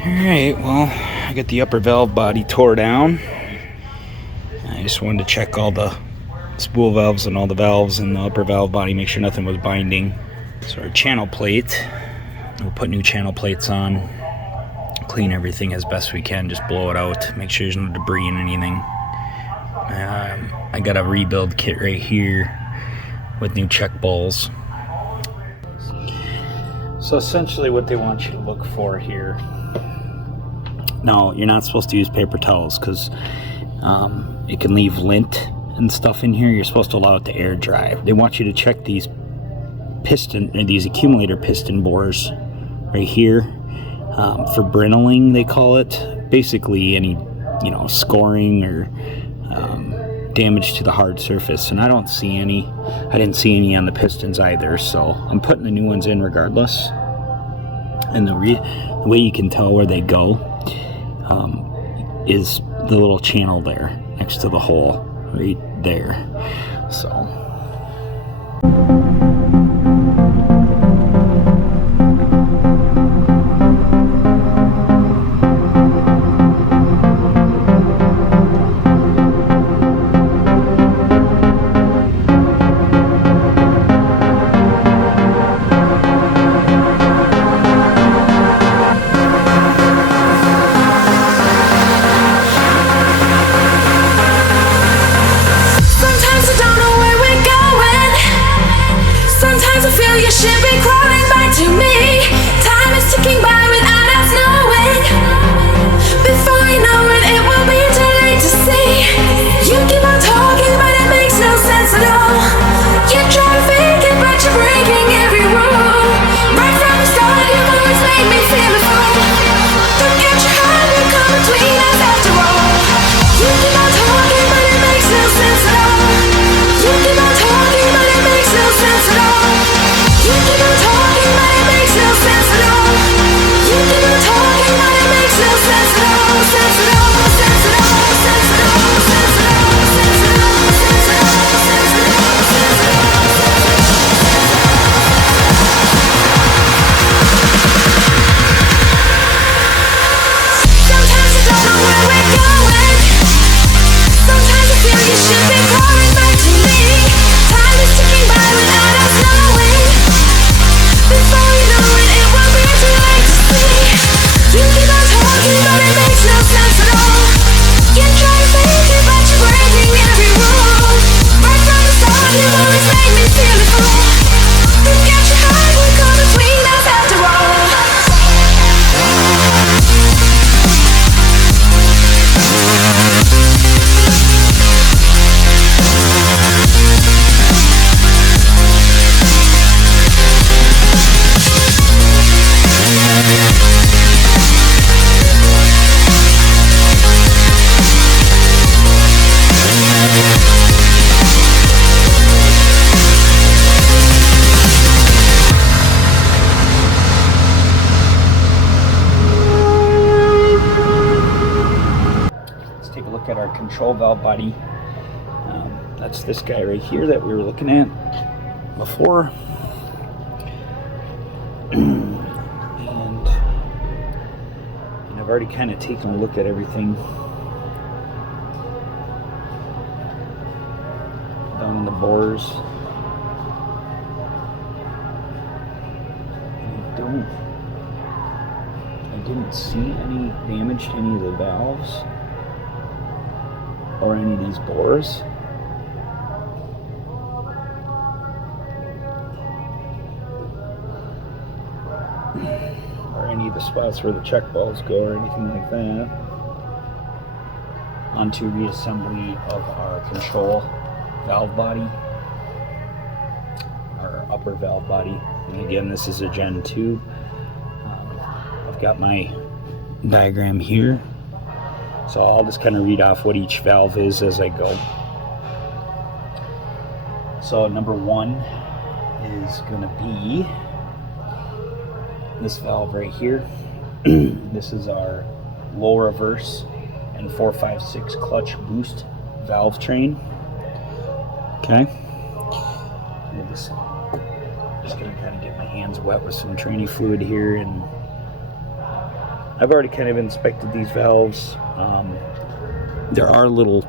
Alright, well, I got the upper valve body tore down. I just wanted to check all the spool valves and all the valves in the upper valve body, make sure nothing was binding. So our channel plate, we'll put new channel plates on, clean everything as best we can, just blow it out, make sure there's no debris in anything. I got a rebuild kit right here with new check balls. So essentially what they want you to look for here, now you're not supposed to use paper towels because it can leave lint and stuff in here. You're supposed to allow it to air dry. They want you to check these these accumulator piston bores right here for brittling, they call it. Basically any scoring or damage to the hard surface, and I didn't see any on the pistons either, so I'm putting the new ones in regardless. And the way you can tell where they go is the little channel there next to the hole right there. So at our control valve body. That's this guy right here that we were looking at before. And I've already kind of taken a look at everything down in the bores. And I didn't see any damage to any of the valves or any of these bores. Or any of the spots where the check balls go or anything like that. Onto reassembly of our control valve body, our upper valve body. And again, this is a Gen 2. I've got my diagram here. So I'll just kind of read off what each valve is as I go. So number 1 is going to be this valve right here. This is our low reverse and 456 clutch boost valve train. Okay. Just going to kind of get my hands wet with some training fluid here and I've already kind of inspected these valves. There are little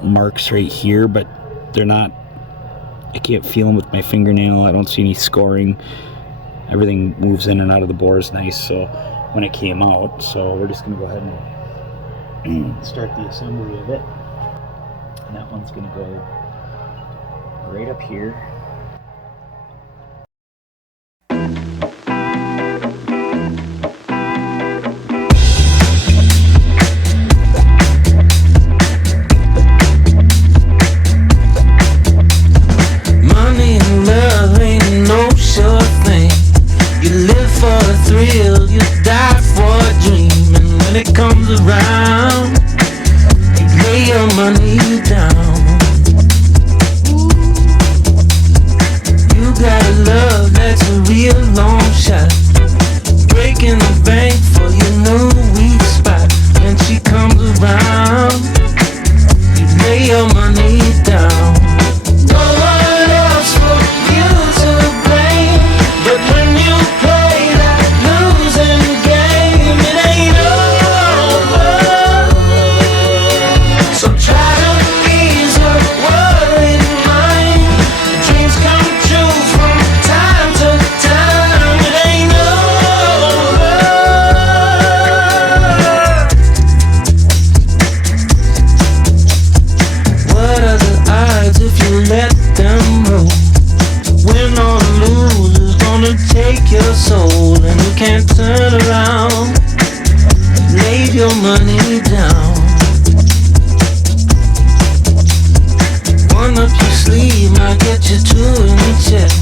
marks right here, but they're not, I can't feel them with my fingernail. I don't see any scoring. Everything moves in and out of the bores nice, so when it came out. So we're just going to go ahead and start the assembly of it. And that one's going to go right up here. You die for a dream, and when it comes around, you lay your money down. You got a love that's a real long shot, breaking the bank for your new weak spot. When she comes around, you lay your money down. No one else for you to blame, but when you play that losing game, it ain't over. So try to ease your worried mind. Dreams come true from time to time. It ain't over. What are the odds if you let them roll? Win or lose is gonna take your soul, and you can't turn around. Lay your money down. One up your sleeve might get you two in the chest,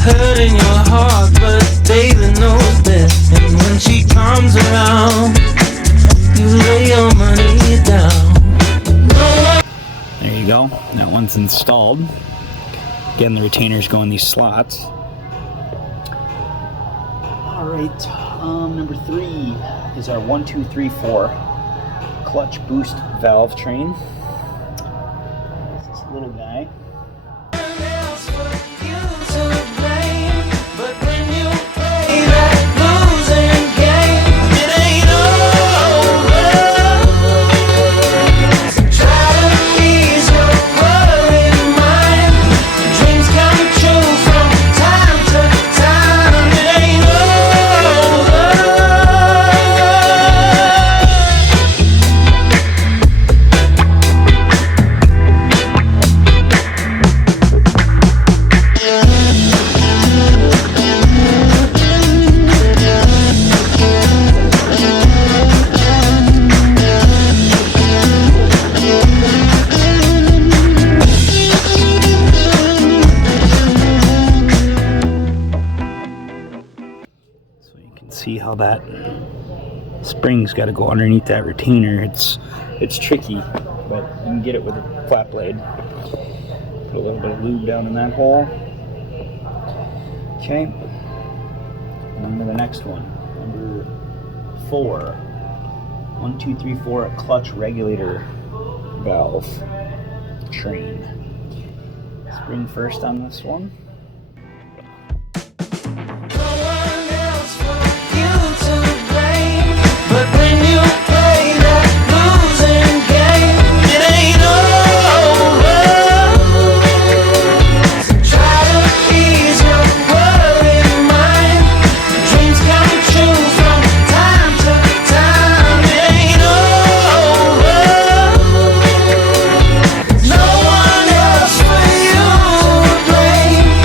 hurt in your heart, but baby knows best. And when she comes around, you lay your money down. There you go. That one's installed. Again, the retainers go in these slots. All right, number 3 is our 1, 2, 3, 4 clutch boost valve train. This is a little guy. See how that spring's got to go underneath that retainer. It's tricky, but you can get it with a flat blade. Put a little bit of lube down in that hole. Okay, and on to the next one, number 4. 1, 2, 3, 4 clutch regulator valve train. Spring first on this one. But when you play that losing game, it ain't over. So try to ease your worried mind. Dreams come true from time to time. It ain't over. No one else for you to blame.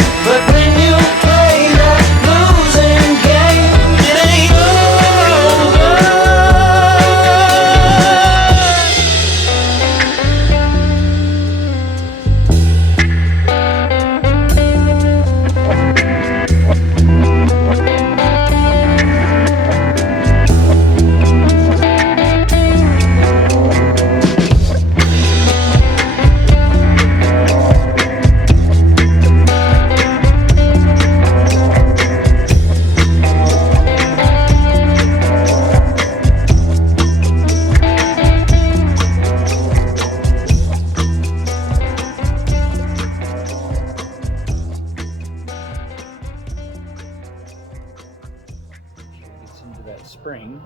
spring.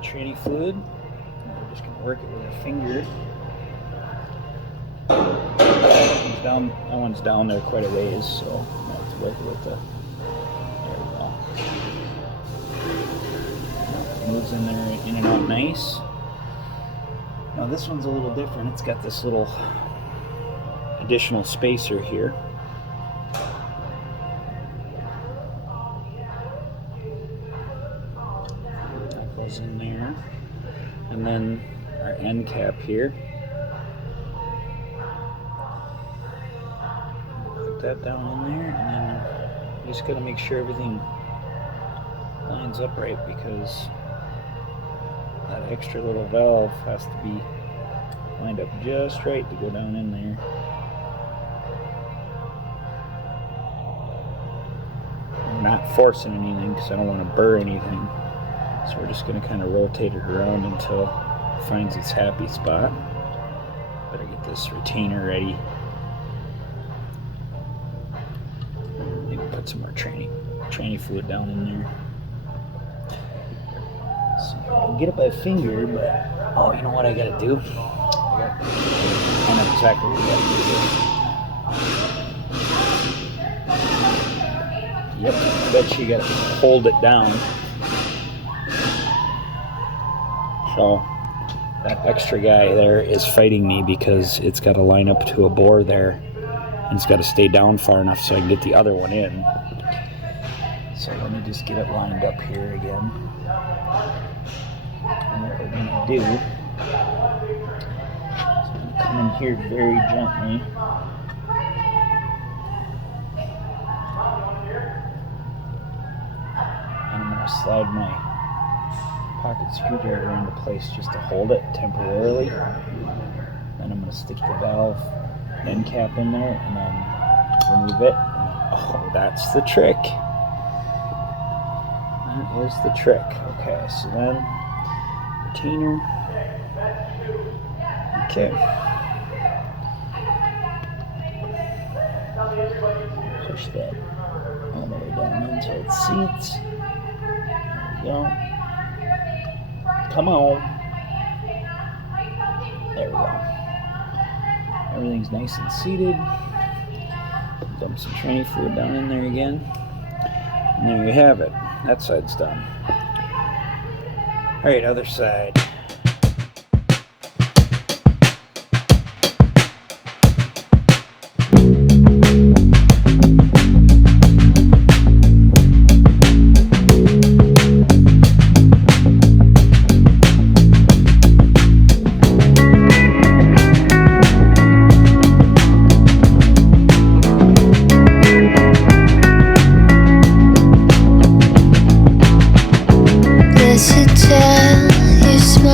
Tranny fluid. We're just gonna work it with our finger. That one's down there quite a ways, so I have to work it with the. There we go. Moves in there, in and out nice. Now this one's a little different. It's got this little additional spacer here. That goes in there. And then our end cap here. Put that down in there, and then you just gotta make sure everything lines up right, because that extra little valve has to be lined up just right to go down in there. I'm not forcing anything because I don't want to burr anything. So we're just going to kind of rotate it around until it finds its happy spot. Better get this retainer ready. Maybe put some more tranny fluid down in there. So I can get it by finger, but oh, you know what I gotta do? I know exactly what I gotta do. Yep, I bet you gotta hold it down. So that extra guy there is fighting me because it's got to line up to a bore there, and it's got to stay down far enough so I can get the other one in. So let me just get it lined up here again. And what we're going to do is I'm going to come in here very gently. And I'm going to slide my pocket screwdriver into place just to hold it temporarily. Then I'm going to stick the valve end cap in there and then remove it. Oh, that's the trick. That is the trick. Okay, so then retainer. Okay. Push that all the way down until it seats. There we go. Come on. There we go. Everything's nice and seated. Dump some tranny fluid down in there again. And there you have it. That side's done. Alright, other side. Blessed child, you smell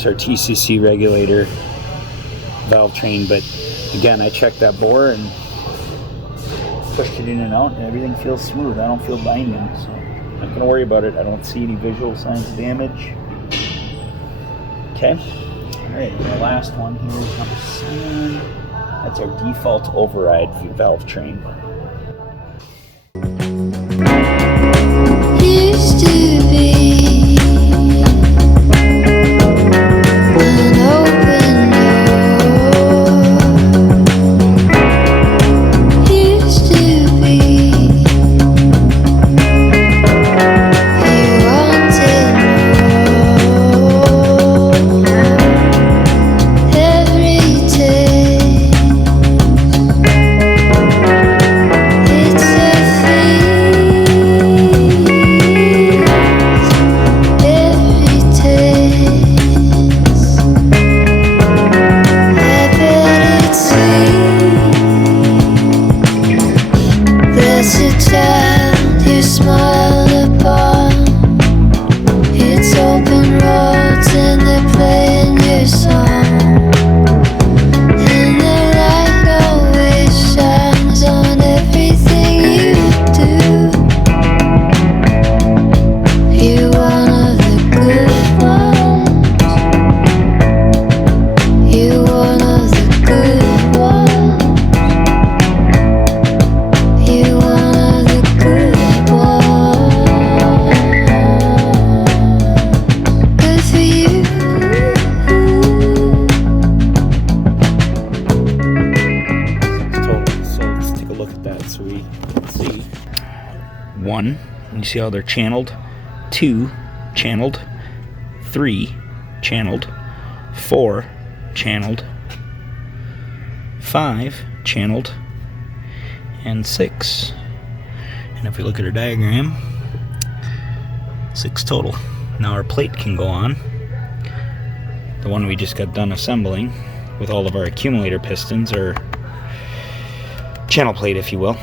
That's our TCC regulator valve train, but again, I checked that bore and pushed it in and out, and everything feels smooth. I don't feel binding, so I'm not going to worry about it. I don't see any visual signs of damage. Okay. Alright, the last one here is number 7. That's our default override valve train. Used to be an open door. Used to be you wanted more. Every day it's a You see how they're channeled? 2 channeled, 3 channeled, 4 channeled, 5 channeled, and 6. And if we look at our diagram, 6 total. Now our plate can go on. The one we just got done assembling with all of our accumulator pistons, or channel plate if you will.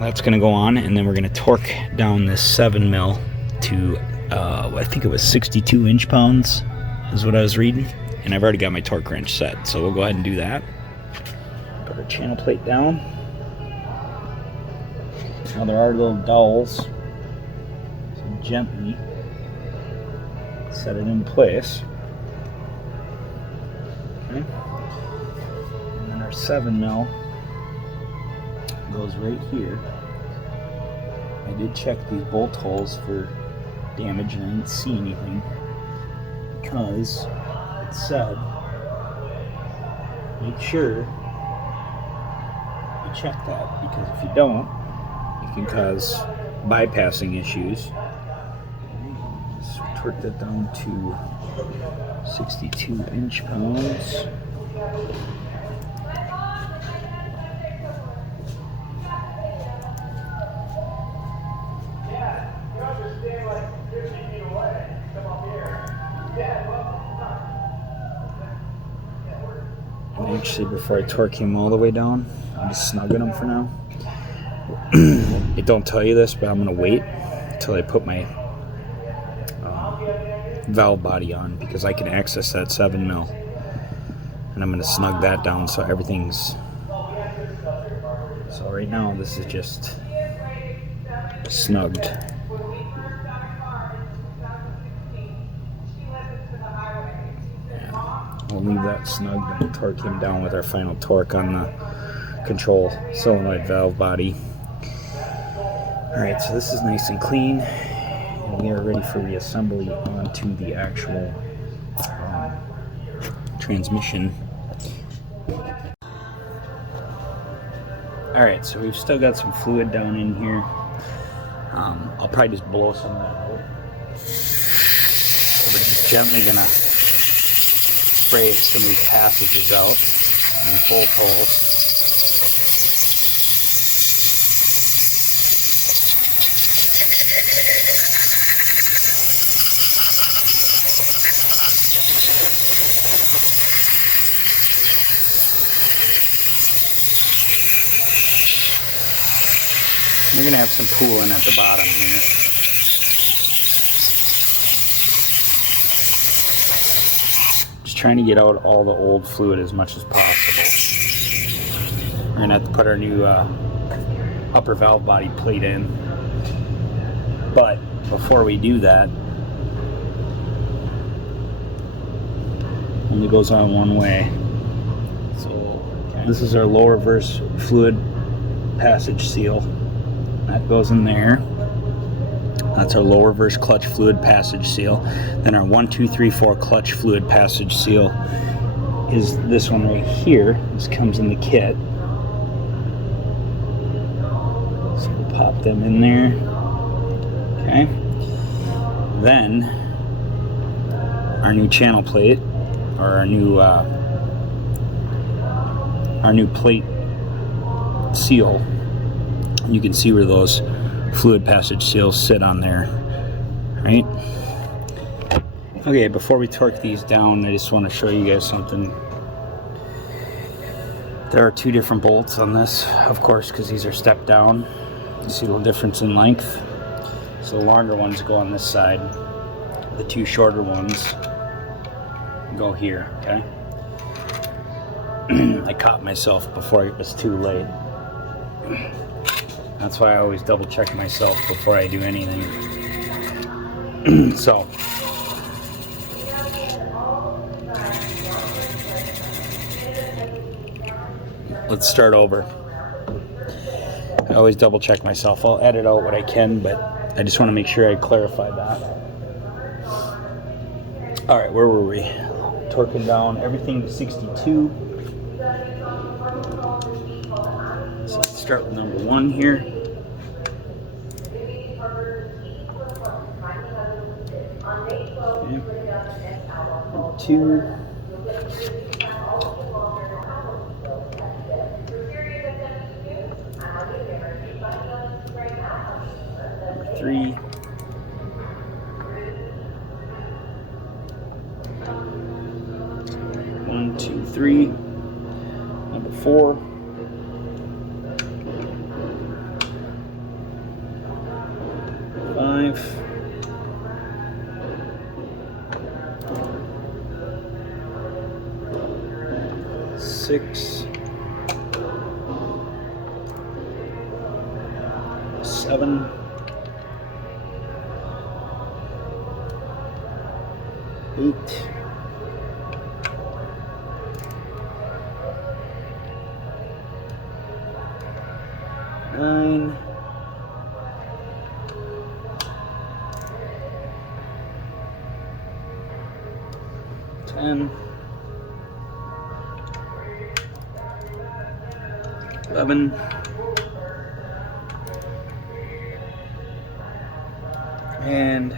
That's going to go on, and then we're going to torque down this 7 mil to I think it was 62 inch-pounds is what I was reading, and I've already got my torque wrench set, so we'll go ahead and do that. Put our channel plate down. Now there are little dowels, so gently set it in place. Okay. And then our 7 mil goes right here. I did check these bolt holes for damage and I didn't see anything because it said make sure you check that, because if you don't, it can cause bypassing issues. So torque that down to 62 inch-pounds. And actually, before I torque him all the way down, I'm just snugging him for now. It don't tell you this, but I'm going to wait until I put my valve body on, because I can access that 7 mil. And I'm going to snug that down so everything's... So right now, this is just snugged. We'll leave that snugged and we'll torque him down with our final torque on the control solenoid valve body. Alright, so this is nice and clean, and we are ready for reassembly onto the actual transmission. Alright, so we've still got some fluid down in here. I'll probably just blow some of that out. So we're just gently going to spray some of these passages out, and these bolt holes. We're going to have some pooling at the bottom here. trying to get out all the old fluid as much as possible. We're gonna have to put our new upper valve body plate in. But before we do that, only goes on one way. So this is our lower reverse fluid passage seal. That goes in there. That's our lower reverse clutch fluid passage seal. Then our 1, 2, 3, 4 clutch fluid passage seal is this one right here. This comes in the kit. So we'll pop them in there. Okay. Then our new channel plate, or our new plate seal. You can see where those fluid passage seals sit on there, right? Okay, before we torque these down, I just want to show you guys something. There are 2 different bolts on this, of course, because these are step down. You see the difference in length. So the longer ones go on this side, the 2 shorter ones go here, okay? I caught myself before it was too late. That's why I always double check myself before I do anything. So, let's start over. I always double check myself. I'll edit out what I can, but I just want to make sure I clarify that. All right, where were we? Torquing down everything to 62. So let's start with number 1 here. Okay. Number 2. Number 3. One, two, 3. Number 4. Six, 7, 8, 9, 10, 11, and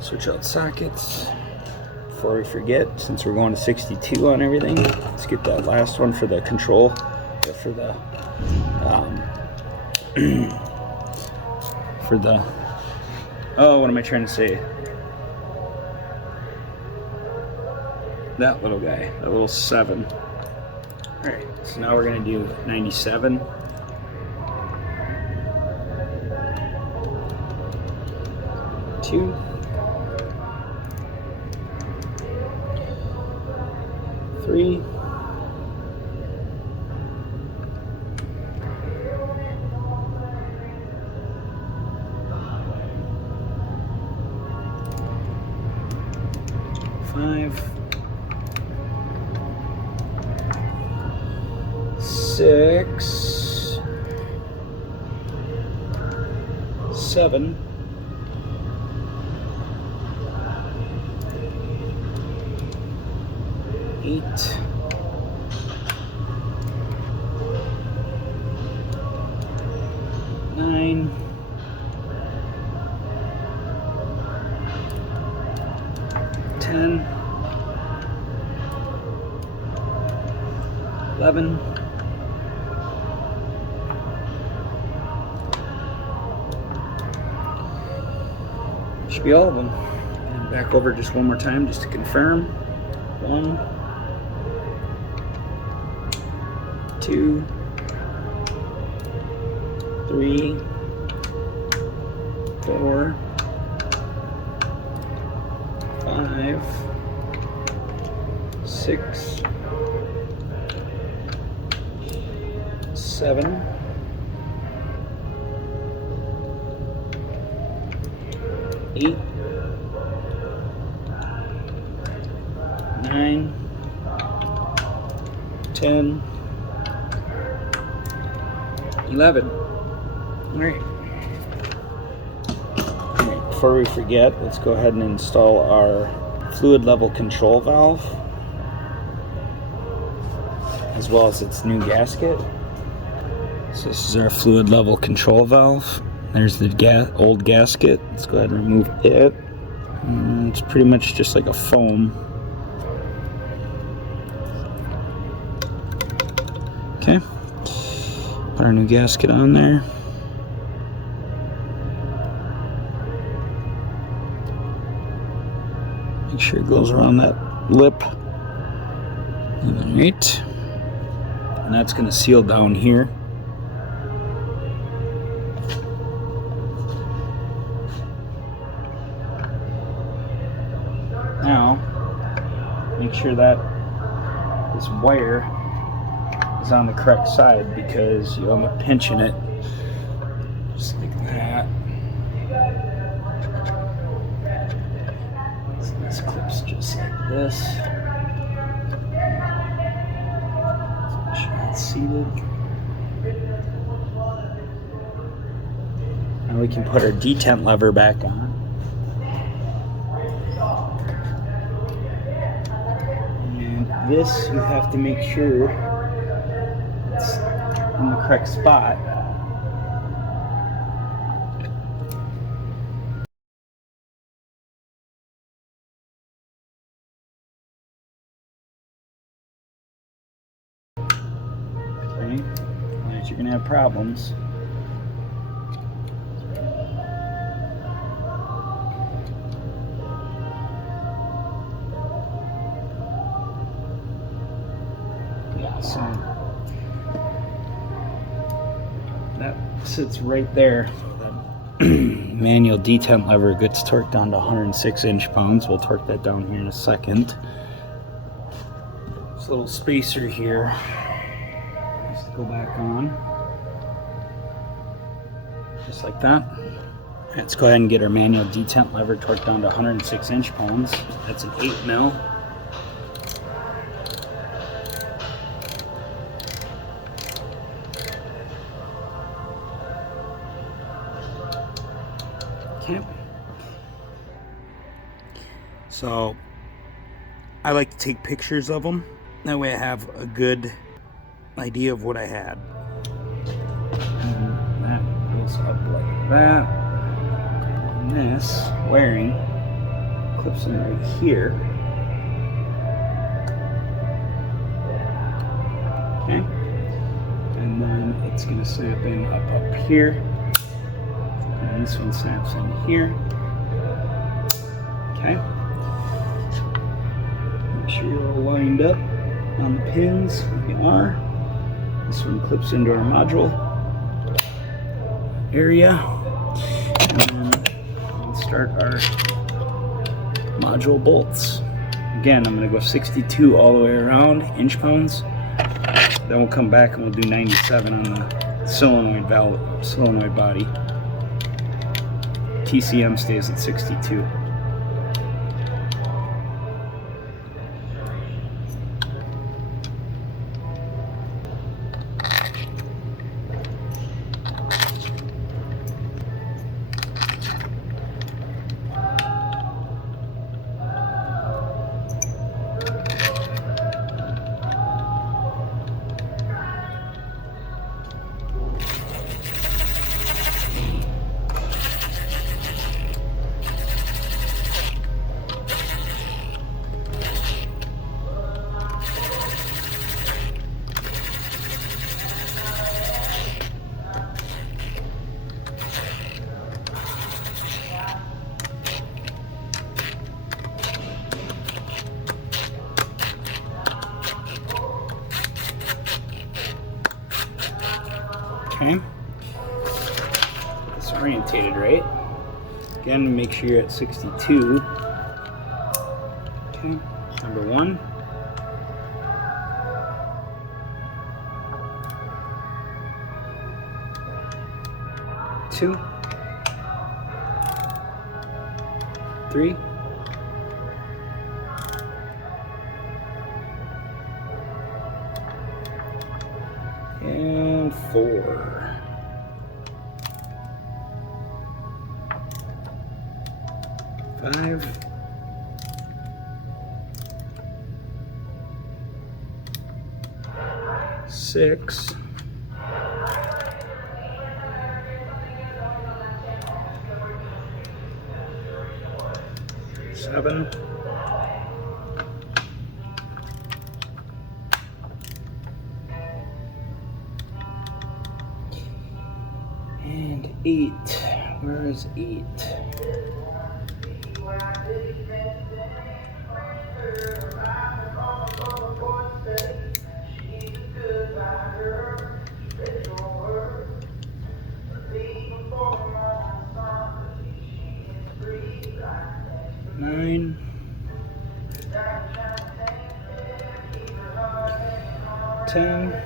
switch out sockets before we forget, since we're going to 62 on everything. Let's get that last one for the control, for the oh, what am I trying to say? That little guy, that little 7. Alright, so now we're going to do 97. Two. 3. 5. 6, 7, 8, 9, 10, 11, should be all of them. And back over just one more time just to confirm. 1, 2, 3, 4, 5, 6, 7, 8, 9, 10, 11. Alright. Before we forget, let's go ahead and install our fluid level control valve, as well as its new gasket. So this is our fluid level control valve. There's the old gasket. Let's go ahead and remove it. It's pretty much just like a foam. Okay. Put our new gasket on there. Make sure it goes around that lip. Alright. And that's going to seal down here. Now, make sure that this wire is on the correct side, because you want to pinching it just like that. So this clips just like this. Make sure it's seated. Now we can put our detent lever back on. This, you have to make sure it's in the correct spot. Okay, otherwise you're gonna have problems. So that sits right there. That manual detent lever gets torqued down to 106 inch-pounds. We'll torque that down here in a second. This little spacer here has to go back on, just like that. Let's go ahead and get our manual detent lever torqued down to 106 inch-pounds. That's an 8 mil. Okay. So I like to take pictures of them. That way I have a good idea of what I had. And that goes up like that. And this wiring clips in right here. Okay. And then it's going to snap in up here. And this one snaps in here. Okay. Make sure you're all lined up on the pins. You are. This one clips into our module area. And then we'll start our module bolts. Again, I'm going to go 62 all the way around, inch-pounds. Then we'll come back and we'll do 97 on the solenoid body. TCM stays at 62. Okay. It's orientated right. Again, make sure you're at 62. Okay, number 1. 2, 3, and 4. 5, 6, 7, and 8. Where is 8? Nine, 10,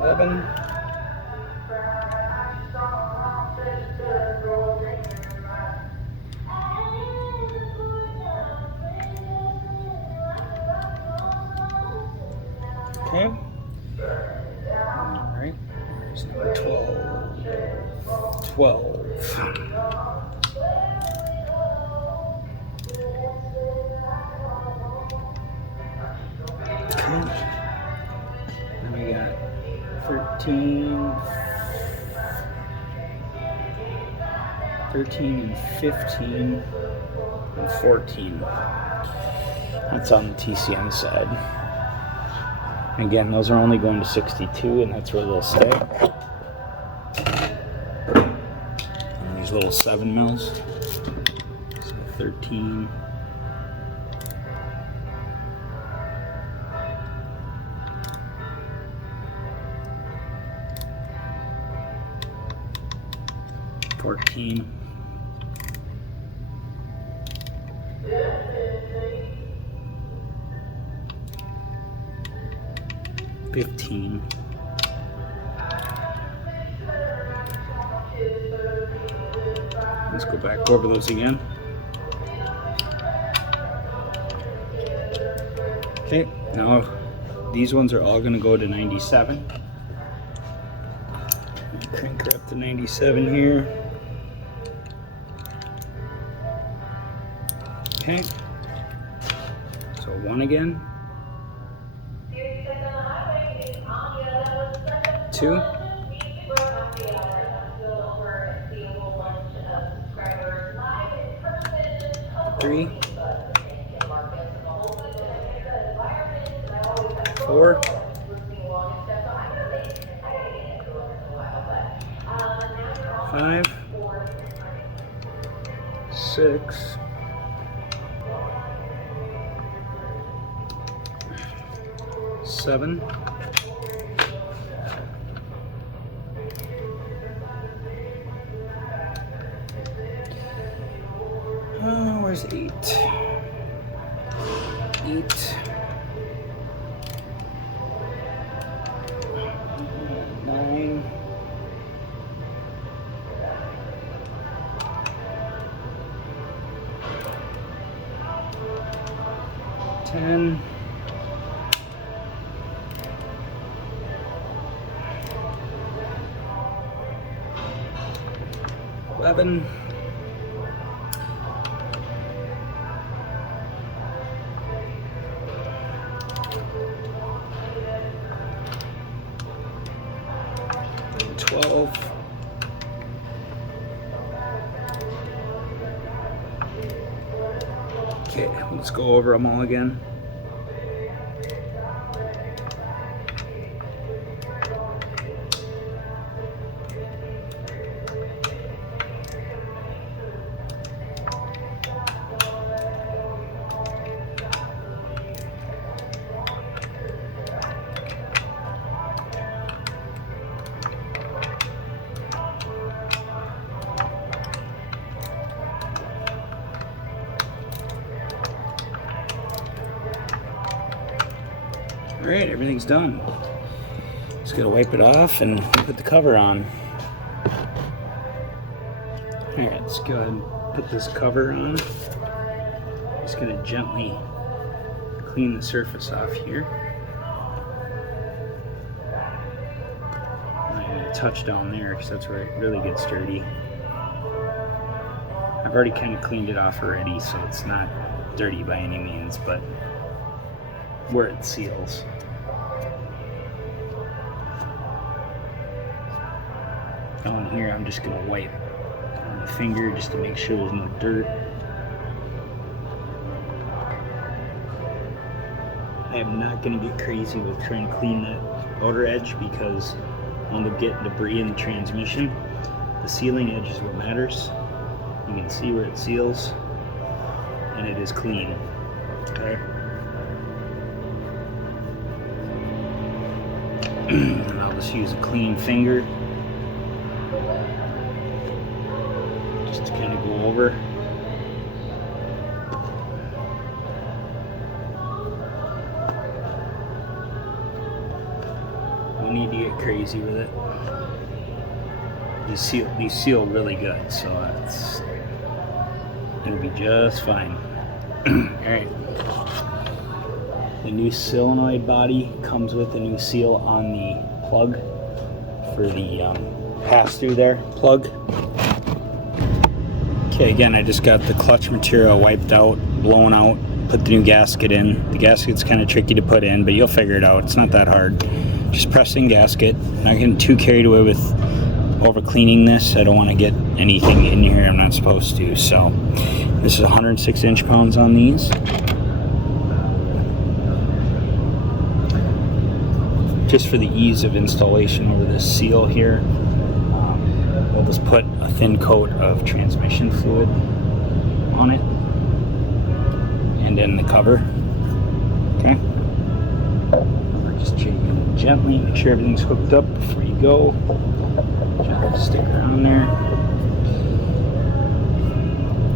11, 'kay. All right, here's number 12. 12. Okay. Then we got 13, 13 and 15 and 14. That's on the TCM side. Again, those are only going to 62, and that's where they'll stay. And these little 7 mils. So 13. 14. 15. 'Let's go back over those again. Okay, now these ones are all going to go to 97. Crank her up to 97 here. Okay, so 1 again. 2. 3. 4. 5. 6. 7. 8. 8. 9. 10. 11. 12. Okay, let's go over them all again. Alright, everything's done. Just gotta wipe it off and put the cover on. Alright, let's go ahead and put this cover on. Just gonna gently clean the surface off here. I'm gonna touch down there because that's where it really gets dirty. I've already kind of cleaned it off already, so it's not dirty by any means, but where it seals. Down here, I'm just gonna wipe on the finger just to make sure there's no dirt. I am not gonna get crazy with trying to clean that outer edge because I'll end up getting debris in the transmission. The sealing edge is what matters. You can see where it seals, and it is clean. Okay. And I'll just use a clean finger just to kind of go over. You need to get crazy with it. These seal really good, so it'll be just fine. Alright. The new solenoid body comes with a new seal on the plug for the pass-through there plug. Okay, again, I just got the clutch material wiped out, blown out, put the new gasket in. The gasket's kind of tricky to put in, but you'll figure it out. It's not that hard. Just pressing gasket. Not getting too carried away with over cleaning this. I don't want to get anything in here I'm not supposed to. So this is 106 inch-pounds on these. Just for the ease of installation over this seal here, we'll just put a thin coat of transmission fluid on it and then the cover. Okay. Just shake it gently, make sure everything's hooked up before you go. Gently stick around there.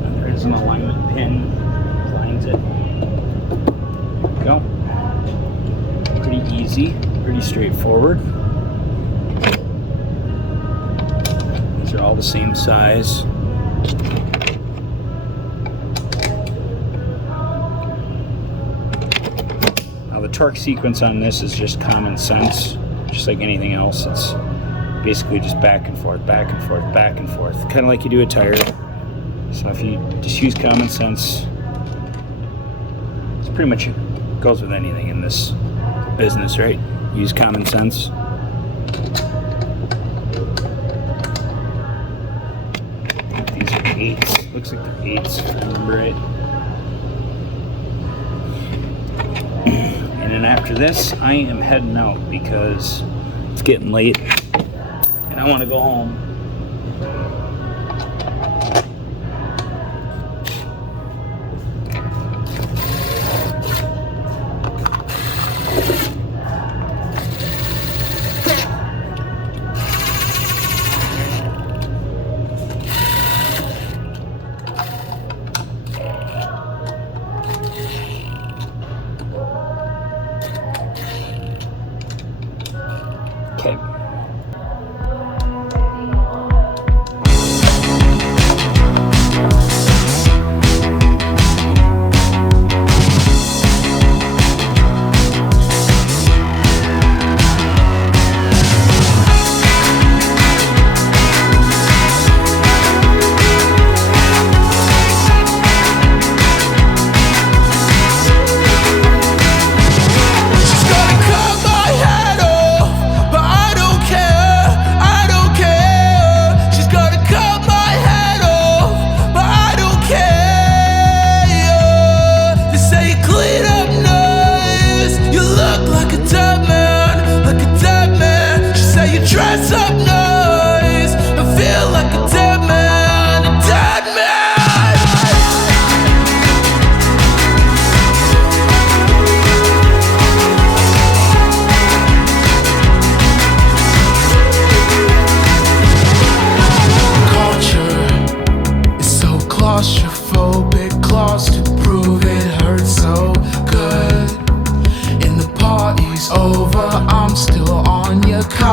And there is an alignment pin, aligns it. There we go. Pretty easy, pretty straightforward. These are all the same size. Now the torque sequence on this is just common sense, just like anything else. It's basically just back and forth, back and forth, back and forth, kind of like you do a tire. So if you just use common sense, it's pretty much goes with anything in this business, right? Use common sense. These are 8s. Looks like they're 8s, if I remember right. And then after this, I am heading out because it's getting late and I want to go home. Okay. She's gonna cut my head off, but I don't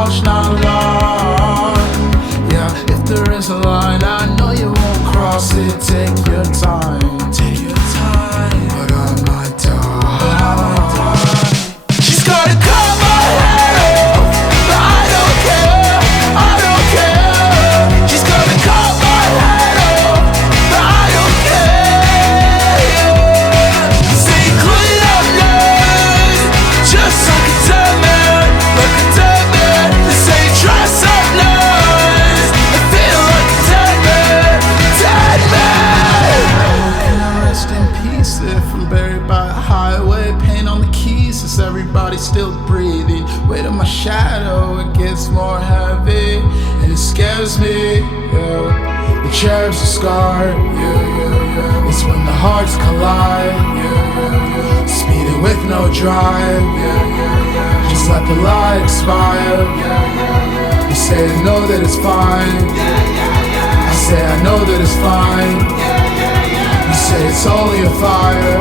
couch, not alone. Yeah, if there is a line, I know you won't cross it. Take your time, but I'm not done. She's gonna cut my head off, but I don't care, I don't care. She's gonna cut my head off, but I don't care. Say clean up nice, just like a dead man, like a dead man. They say dress up nice, I feel like a dead man, dead man. Can I rest in peace if I'm buried by a highway? Pain on the keys, is everybody still breathing? Weight of my shadow, it gets more heavy, and it scares me, yeah. The cherubs are scarred, yeah. It's when the hearts collide, yeah. Speeding with no drive, yeah. Just let the light expire, yeah. You say I know that it's fine, I say I know that it's fine. You say it's only a fire,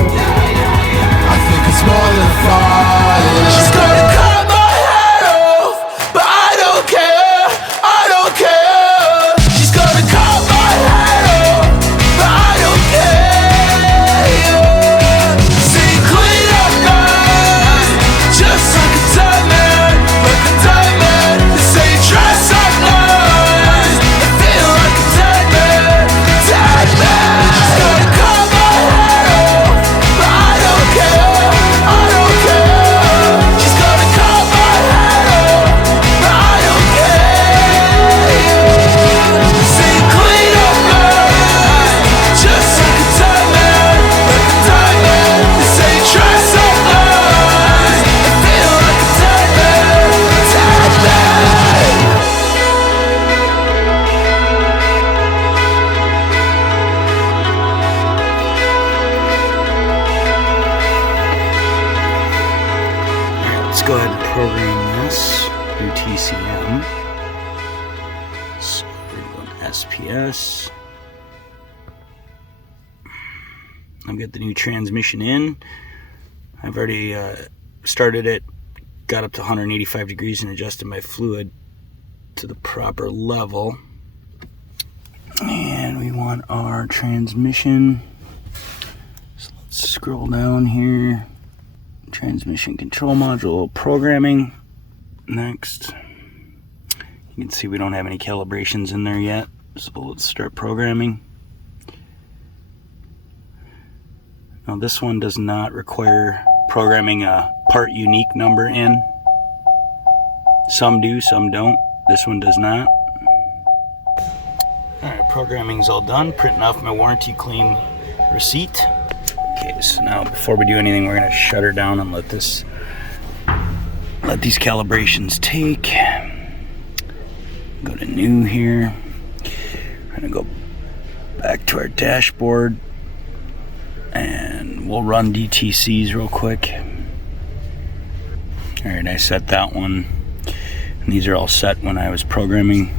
I think it's more than a fire. She's gonna cut my head off, but I don't care, I don't care. She's gonna cut my head off, but I don't care. Say clean up nice, just like a dead man, like a dead man. They say dress up nice, I feel like a dead man, dead man. She's gonna cut my head off, but I don't care, I don't care. She's gonna cut my head off, but I don't care. Say clean up nice, just like a dead man, like a dead man. They say dress up nice, I feel like a dead man, dead man. Let's go ahead and program this through TCM. So we're going SPS. I've got the new transmission in. I've already started it, got up to 185 degrees and adjusted my fluid to the proper level. And we want our transmission. So let's scroll down here. Transmission control module programming. Next. You can see we don't have any calibrations in there yet. So let's start programming. Now this one does not require programming a part unique number in. Some do, some don't. This one does not. Alright, programming's all done. Printing off my warranty claim receipt. Okay, so now before we do anything, we're gonna shut her down and let these calibrations take. Go to new here. We're gonna go back to our dashboard and we'll run DTCs real quick. Alright, I set that one. And these are all set when I was programming.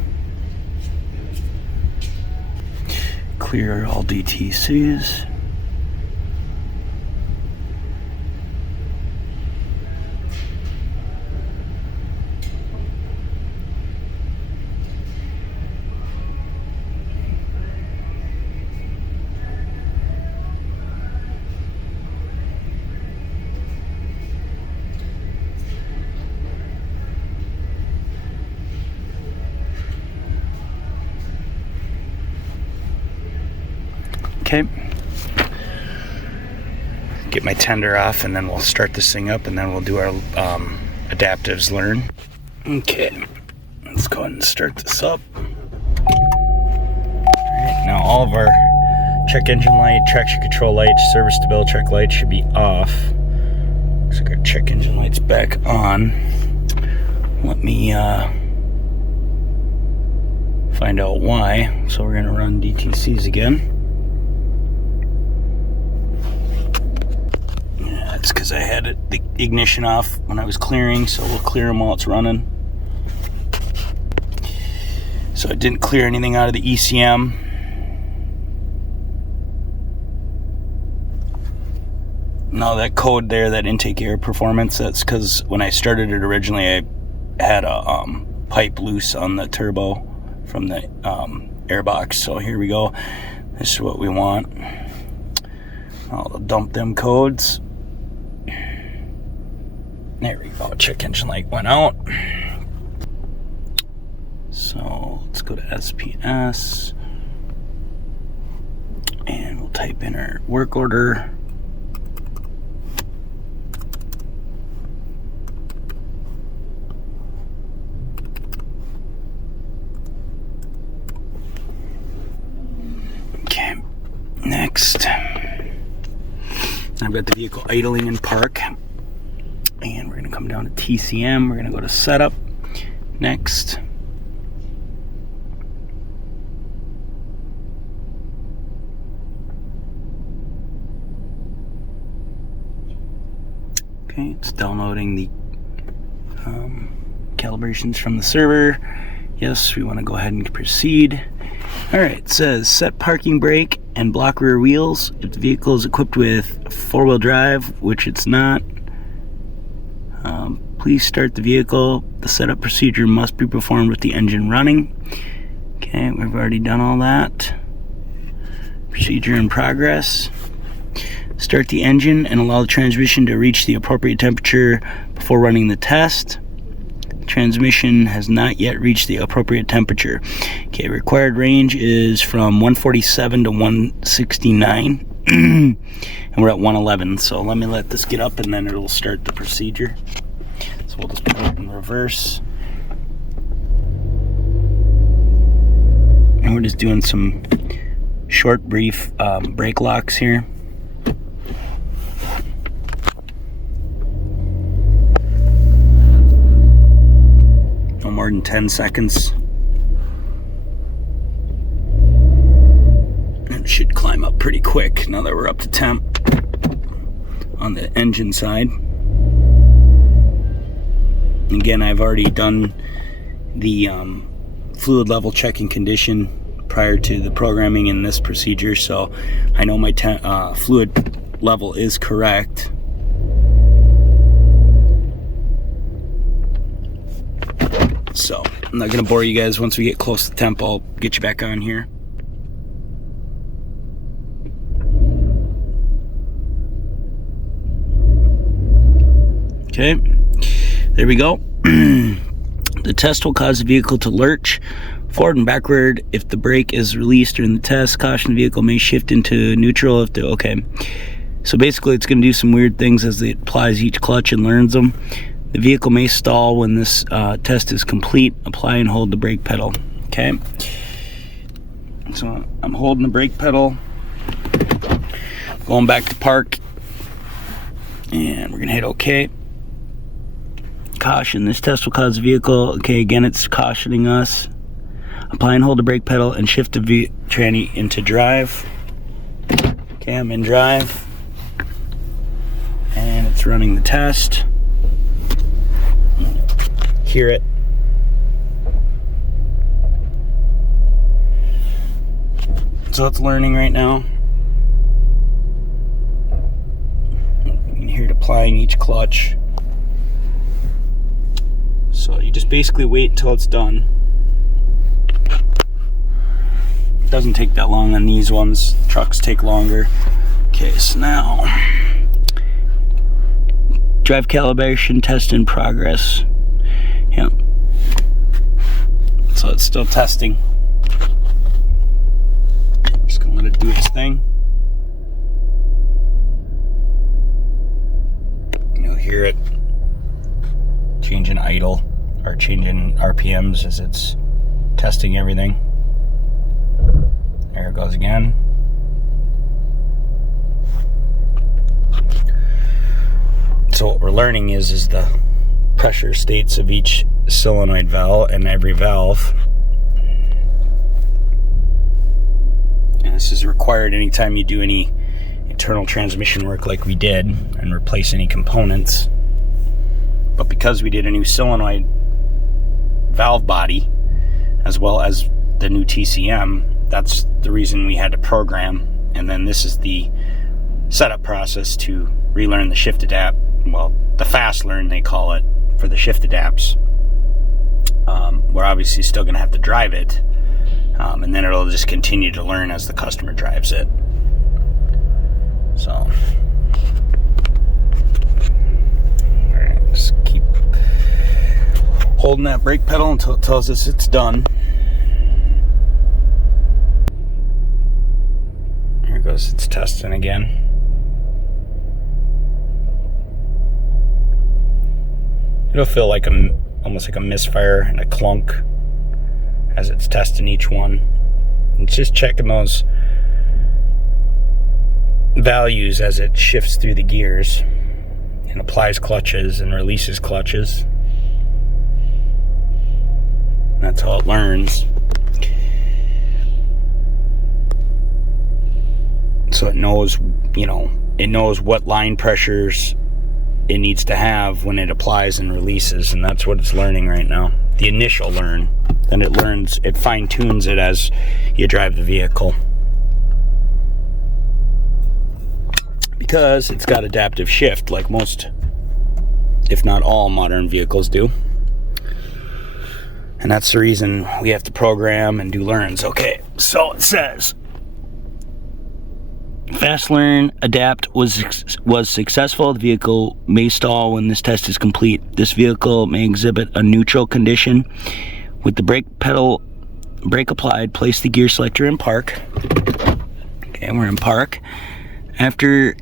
Clear all DTCs. Okay, get my tender off and then we'll start this thing up and then we'll do our adaptives learn. Okay, let's go ahead and start this up. Alright, now all of our check engine light, traction control light, service stability check light should be off. Looks like our check engine light's back on. Let me find out why. So we're gonna run DTCs again. It's because I had the ignition off when I was clearing, so we'll clear them while it's running. So I didn't clear anything out of the ECM. No, that code there, that intake air performance, that's because when I started it originally, I had a pipe loose on the turbo from the airbox. So here we go. This is what we want. I'll dump them codes. There we go. Check engine light went out. So let's go to SPS. And we'll type in our work order. Okay, next. I've got the vehicle idling in park. And we're going to come down to TCM. We're going to go to setup. Next. Okay, it's downloading the calibrations from the server. Yes, we want to go ahead and proceed. Alright, it says set parking brake and block rear wheels. If the vehicle is equipped with four-wheel drive, which it's not, please start the vehicle. The setup procedure must be performed with the engine running. Okay, we've already done all that. Procedure in progress. Start the engine and allow the transmission to reach the appropriate temperature before running the test. Transmission has not yet reached the appropriate temperature. Okay, required range is from 147 to 169. And we're at 111. So let me let this get up and then it'll start the procedure. So we'll just put it in reverse. And we're just doing some short, brief brake locks here. More than 10 seconds. It should climb up pretty quick now that we're up to temp on the engine side. Again, I've already done the fluid level checking condition prior to the programming in this procedure, so I know my fluid level is correct. So, I'm not going to bore you guys. Once we get close to temp, I'll get you back on here. Okay, there we go. The test will cause the vehicle to lurch forward and backward. If the brake is released during the test, caution, the vehicle may shift into neutral. Okay. So basically it's going to do some weird things as it applies each clutch and learns them. The vehicle may stall when this test is complete. Apply and hold the brake pedal. Okay. So I'm holding the brake pedal. Going back to park. And we're going to hit OK. Caution, this test will cause the vehicle. Okay, again, it's cautioning us. Apply and hold the brake pedal and shift the tranny into drive. Okay, I'm in drive. And it's running the test. Hear it. So it's learning right now. You can hear it applying each clutch. So you just basically wait until it's done. It doesn't take that long on these ones. Trucks take longer. Okay, so now drive calibration test in progress. Yep. So it's still testing. Just gonna let it do its thing. You'll hear it changing idle or changing RPMs as it's testing everything. There it goes again. So what we're learning is the pressure states of each solenoid valve and every valve. And this is required anytime you do any internal transmission work like we did and replace any components. But because we did a new solenoid valve body as well as the new TCM, that's the reason we had to program. And then this is the setup process to relearn the shift adapt. Well, the fast learn they call it for the shift adapts. we're obviously still going to have to drive it. And then it'll just continue to learn as the customer drives it. So, alright, just keep holding that brake pedal until it tells us it's done. Here it goes, it's testing again. It'll feel like almost like a misfire and a clunk as it's testing each one. It's just checking those values as it shifts through the gears and applies clutches and releases clutches. That's how it learns. So it knows, it knows what line pressures it needs to have when it applies and releases, and that's what it's learning right now. The initial learn. Then it learns, it fine-tunes it as you drive the vehicle. Because it's got adaptive shift like most, if not all, modern vehicles do. And that's the reason we have to program and do learns. Okay, so it says Fast Learn Adapt was successful. The vehicle may stall when this test is complete. This vehicle may exhibit a neutral condition. With the brake applied, place the gear selector in park. Okay, we're in park. After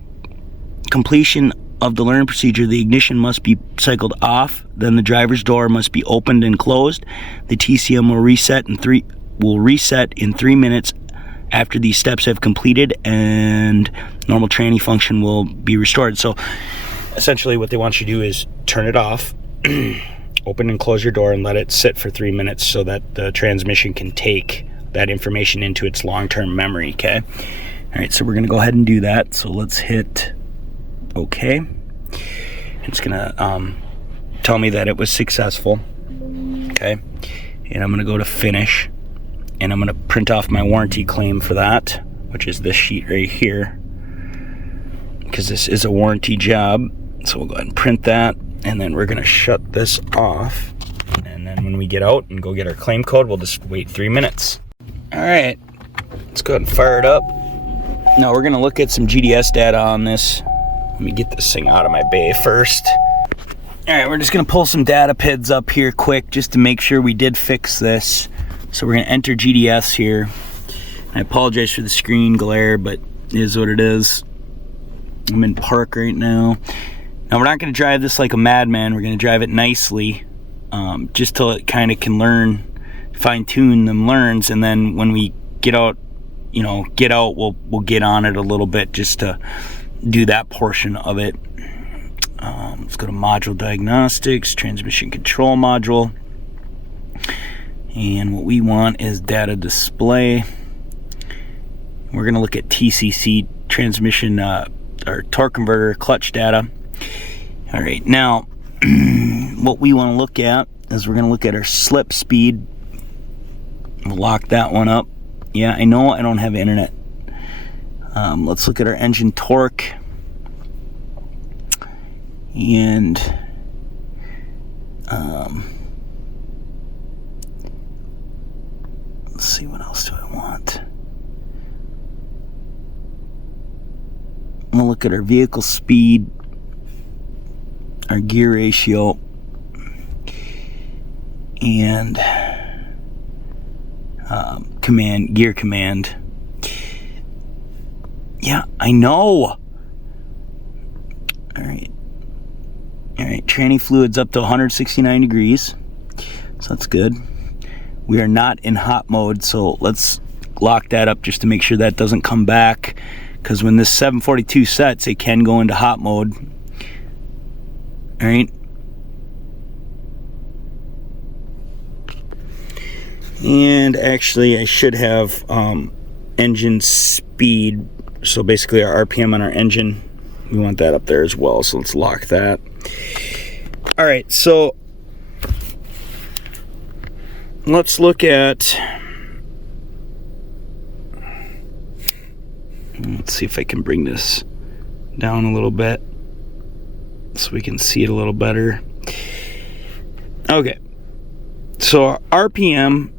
completion of the learn procedure, the ignition must be cycled off. Then the driver's door must be opened and closed. The TCM will reset in 3 minutes after these steps have completed, and normal tranny function will be restored. So essentially what they want you to do is turn it off, open and close your door, and let it sit for 3 minutes so that the transmission can take that information into its long-term memory. Okay, all right, so we're gonna go ahead and do that. So let's hit OK. It's gonna tell me that it was successful. Okay, and I'm gonna go to finish, and I'm going to print off my warranty claim for that, which is this sheet right here, because this is a warranty job. So we'll go ahead and print that, and then we're going to shut this off. And then when we get out and go get our claim code, we'll just wait 3 minutes. All right, let's go ahead and fire it up. Now we're going to look at some GDS data on this. Let me get this thing out of my bay first. All right, we're just going to pull some data PIDs up here quick just to make sure we did fix this. So we're going to enter GDS here. I apologize for the screen glare, but it is what it is. I'm in park right now. Now we're not going to drive this like a madman. We're going to drive it nicely, just till it kind of can learn, fine-tune them learns, and then when we get out, we'll get on it a little bit just to do that portion of it. Let's go to module diagnostics, transmission control module. And what we want is data display. We're going to look at TCC, transmission or torque converter clutch data. All right, now what we want to look at is we're going to look at our slip speed. We'll lock that one up. Yeah, I know I don't have internet. Let's look at our engine torque. And let's see, what else do I want? I'm going to look at our vehicle speed, our gear ratio, and gear command. Yeah, I know. All right, tranny fluid's up to 169 degrees, so that's good. We are not in hot mode, so let's lock that up just to make sure that doesn't come back, because when this 742 sets, it can go into hot mode. All right. And actually, I should have engine speed, so basically our RPM on our engine, we want that up there as well, so let's lock that. All right, so let's look at, let's see if I can bring this down a little bit so we can see it a little better. Okay, So RPM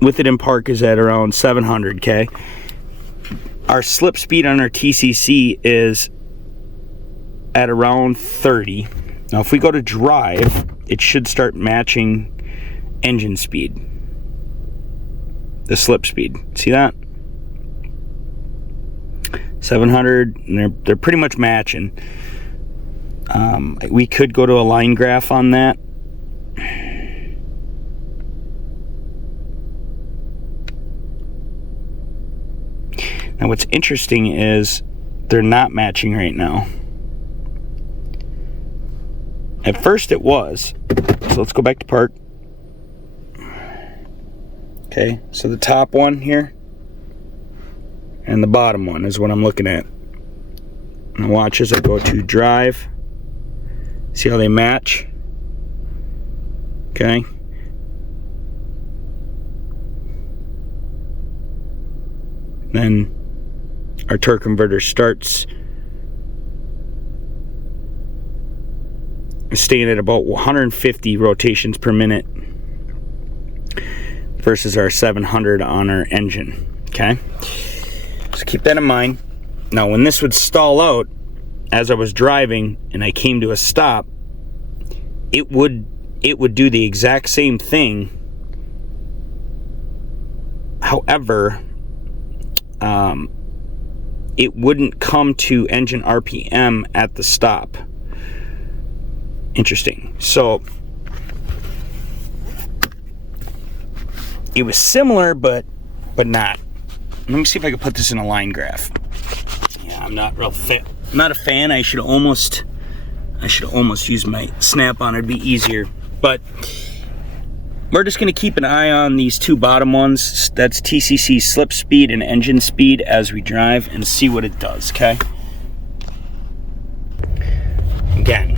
with it in park is at around 700, okay? Our slip speed on our TCC is at around 30. Now if we go to drive, it should start matching engine speed. The slip speed. See that? 700, and they're pretty much matching. We could go to a line graph on that. Now what's interesting is they're not matching right now. At first it was. So let's go back to park. Okay, so the top one here and the bottom one is what I'm looking at. Now watch as I go to drive. See how they match? Okay. Then our torque converter starts staying at about 150 rotations per minute versus our 700 on our engine. Okay, so keep that in mind. Now when this would stall out as I was driving and I came to a stop, it would do the exact same thing. However, it wouldn't come to engine RPM at the stop. Interesting. So it was similar, but not. Let me see if I can put this in a line graph. Yeah, I'm not not a fan. I should almost use my snap-on. It'd be easier. But we're just going to keep an eye on these two bottom ones. That's TCC slip speed and engine speed as we drive, and see what it does. Okay. Again.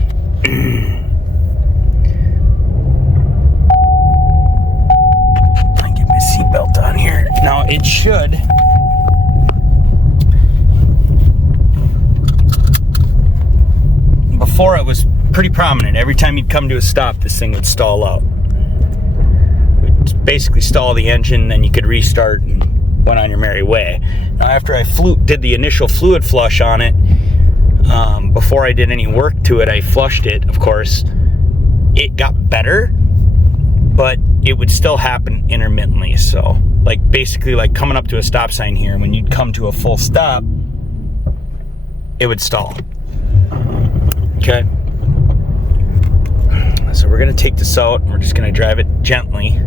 I get my seatbelt on here. Now it should. Before it was pretty prominent. Every time you'd come to a stop, this thing would stall out. It would basically stall the engine, then you could restart and went on your merry way. Now after I did the initial fluid flush on it, before I did any work to it, I flushed it, of course. It got better, but it would still happen intermittently. So, like, basically, like coming up to a stop sign here, when you'd come to a full stop, it would stall. Okay. So we're going to take this out, and we're just going to drive it gently.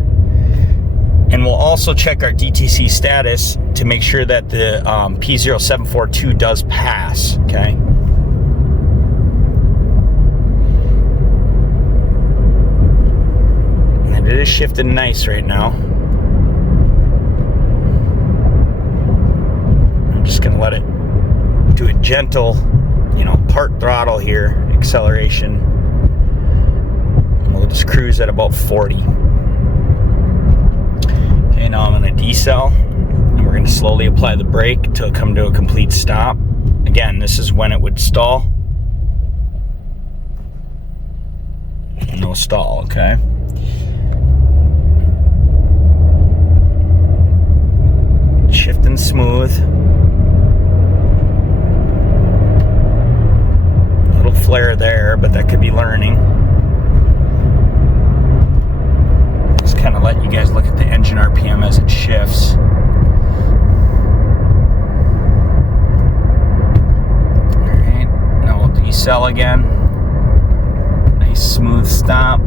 And we'll also check our DTC status to make sure that the P0742 does pass, okay? And it is shifting nice right now. I'm just gonna let it do a gentle, part throttle here, acceleration. And we'll just cruise at about 40. Okay, now I'm gonna decel. We're going to slowly apply the brake till it come to a complete stop. Again, this is when it would stall. No stall, okay? Shifting smooth. Little flare there, but that could be learning. Just kind of let you guys look at the engine RPM as it shifts. Decel again. Nice smooth stop.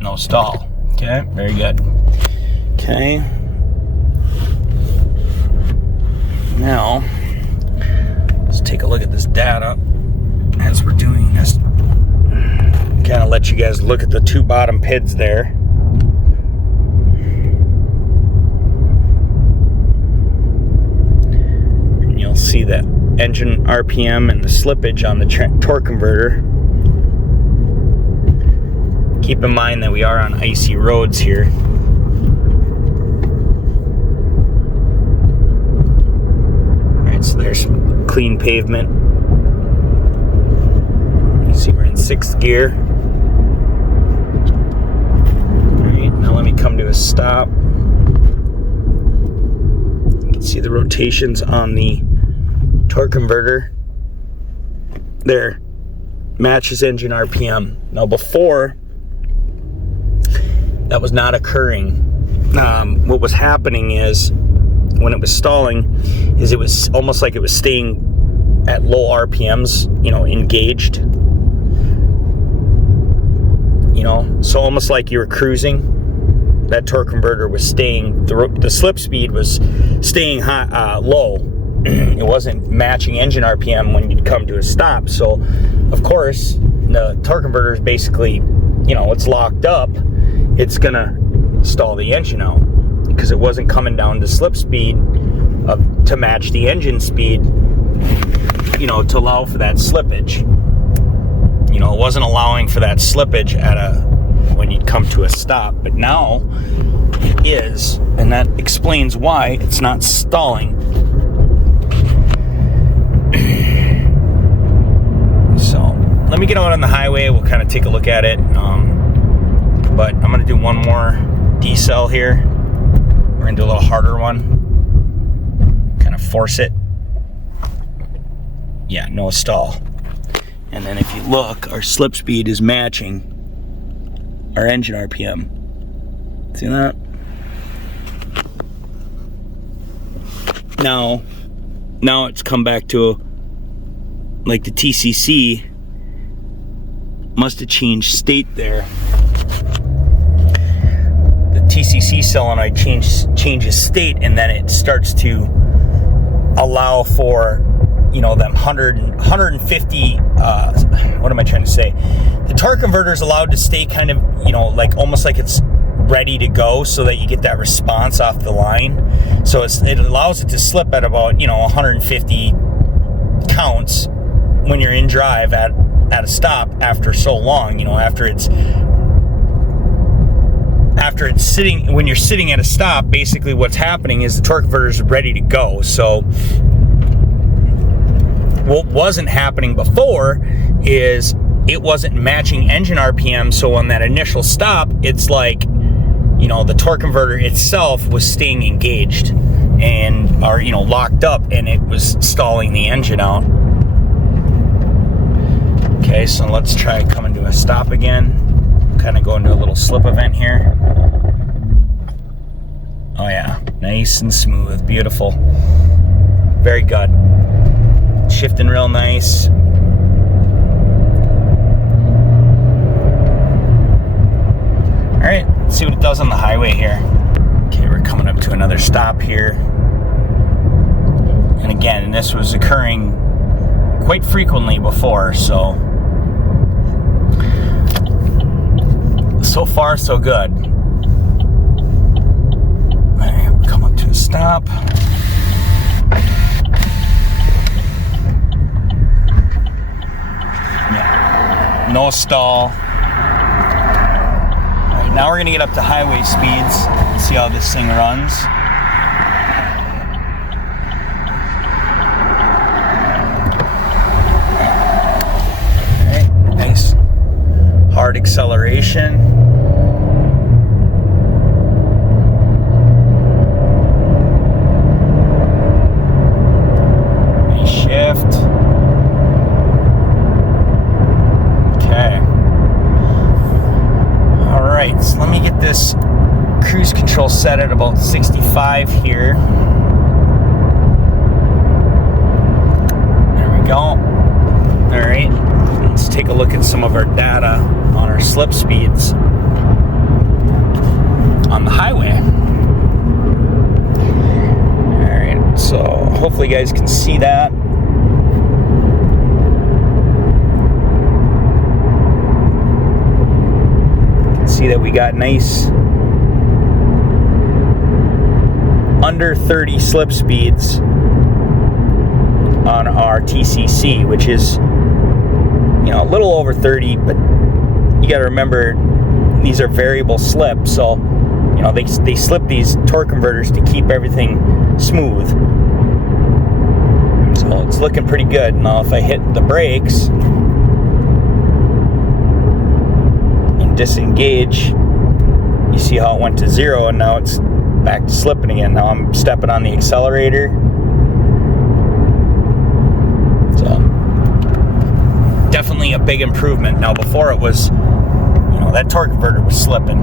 No stall. Okay, very good. Okay. Now, let's take a look at this data as we're doing this. Kind of let you guys look at the two bottom PIDs there. See that engine RPM and the slippage on the torque converter. Keep in mind that we are on icy roads here. Alright, so there's some clean pavement. 6th gear. Alright, now let me come to a stop. You can see the rotations on the torque converter. There. Matches engine RPM. Now before, that was not occurring. What was happening is, when it was stalling, is it was almost like it was staying at low RPMs, engaged. So almost like you were cruising. That torque converter was staying, the slip speed was staying high, low. It wasn't matching engine RPM when you'd come to a stop. So, of course, the torque converter is basically, it's locked up. It's gonna stall the engine out because it wasn't coming down to slip speed to match the engine speed, to allow for that slippage. It wasn't allowing for that slippage when you'd come to a stop. But now it is, and that explains why it's not stalling. So let me get out on the highway. We'll kind of take a look at it. But I'm going to do one more decel here. We're going to do a little harder one. Kind of force it. Yeah, no stall. And then if you look, our slip speed is matching our engine RPM. See that? Now it's come back to like the TCC must have changed state there. The TCC solenoid changes state, and then it starts to allow for them 150 what am I trying to say? The torque converter is allowed to stay kind of like almost like it's ready to go, so that you get that response off the line. So it allows it to slip at about 150 counts when you're in drive at a stop after so long. After it's sitting, when you're sitting at a stop, basically what's happening is the torque converter is ready to go. So what wasn't happening before is it wasn't matching engine RPM. So on that initial stop, it's like, the torque converter itself was staying engaged or locked up, and it was stalling the engine out. Okay, so let's try coming to a stop again. Kind of go into a little slip event here. Oh yeah, nice and smooth, beautiful. Very good. Shifting real nice. All right, let's see what it does on the highway here. Okay, we're coming up to another stop here. And again, this was occurring quite frequently before, so far so good. All right, we'll come up to a stop. Yeah, no stall. All right, now we're gonna get up to highway speeds and see how this thing runs. All right, nice hard acceleration. So let me get this cruise control set at about 65 here. There we go. All right, let's take a look at some of our data on our slip speeds on the highway. All right, so hopefully you guys can see that. See that we got nice under 30 slip speeds on our TCC, which is a little over 30, but you got to remember these are variable slips, so they slip these torque converters to keep everything smooth. So it's looking pretty good. Now if I hit the brakes, and disengage, you see how it went to 0 and now it's back to slipping again. Now I'm stepping on the accelerator. So definitely a big improvement. Now before it was, that torque converter was slipping.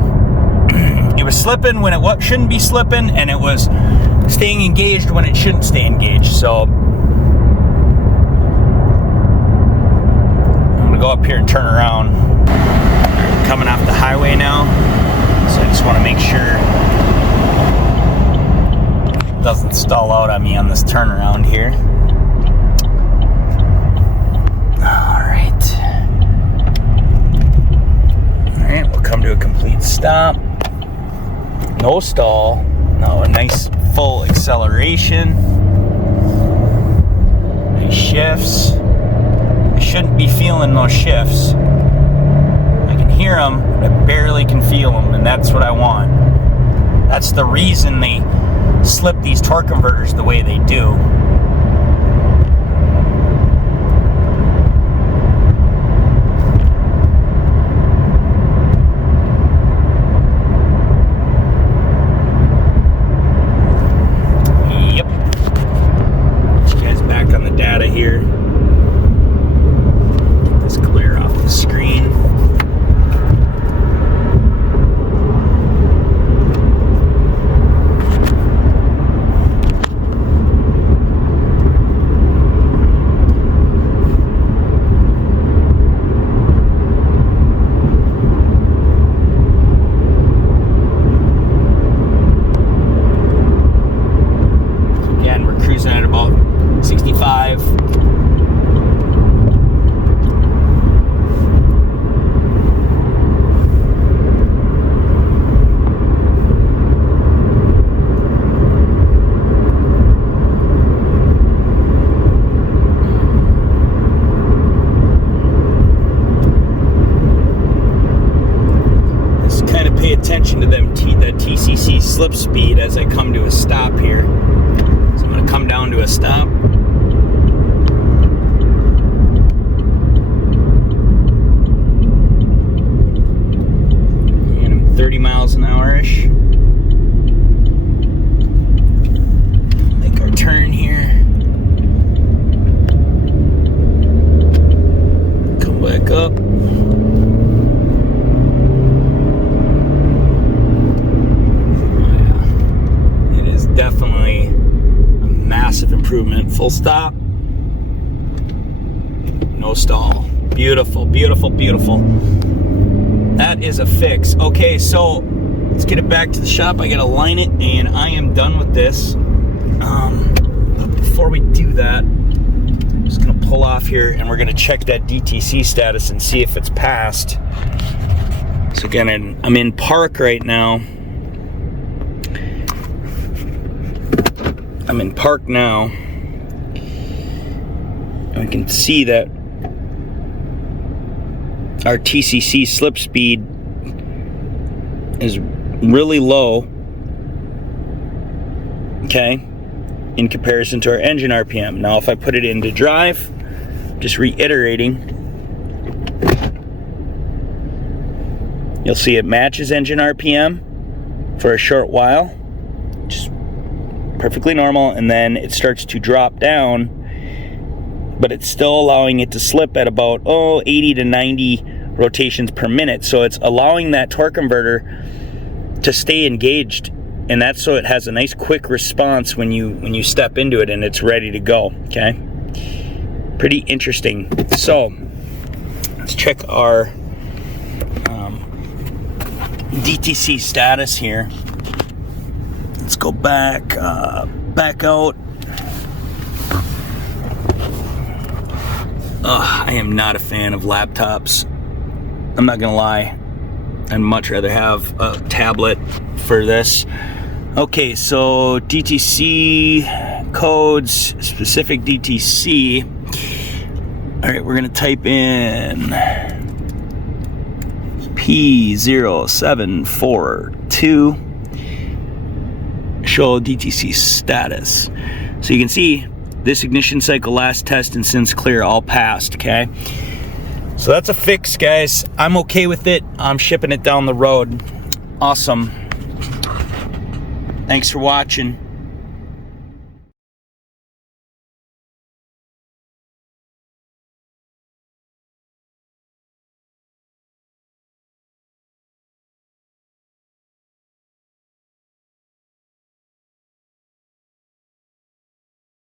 It was slipping when it shouldn't be slipping, and it was staying engaged when it shouldn't stay engaged. So I'm gonna go up here and turn around. Coming off the highway now, so I just want to make sure it doesn't stall out on me on this turnaround here. Alright, we'll come to a complete stop. No stall. Now a nice full acceleration. Nice shifts. I shouldn't be feeling those shifts. I can hear them, but I barely can feel them, and that's what I want. That's the reason they slip these torque converters the way they do. Here. Get this clear off the screen. Again, we're cruising at about 65. Just kind of pay attention to them that TCC slip speed as I come to a stop here. So I'm going to come down to a stop. And I'm 30 miles an hour-ish. Make our turn here. Come back up. Definitely a massive improvement. Full stop. No stall. Beautiful, beautiful, beautiful. That is a fix. Okay, so let's get it back to the shop. I gotta line it, and I am done with this. But before we do that, I'm just gonna pull off here, and we're gonna check that DTC status and see if it's passed. So again, I'm in park right now. I'm in park now. I can see that our TCC slip speed is really low, okay, in comparison to our engine RPM. Now if I put it into drive, just reiterating, you'll see it matches engine RPM for a short while, just perfectly normal, and then it starts to drop down, but it's still allowing it to slip at about 80 to 90 rotations per minute. So it's allowing that torque converter to stay engaged, and that's so it has a nice quick response when you step into it and it's ready to go. Okay, pretty interesting. So let's check our DTC status here. Let's go back out. I am not a fan of laptops. I'm not gonna lie. I'd much rather have a tablet for this. Okay, so DTC codes, specific DTC. All right, we're gonna type in P0742. Show DTC status. So you can see this ignition cycle, last test, and since clear all passed. Okay. So that's a fix, guys. I'm okay with it. I'm shipping it down the road. Awesome. Thanks for watching.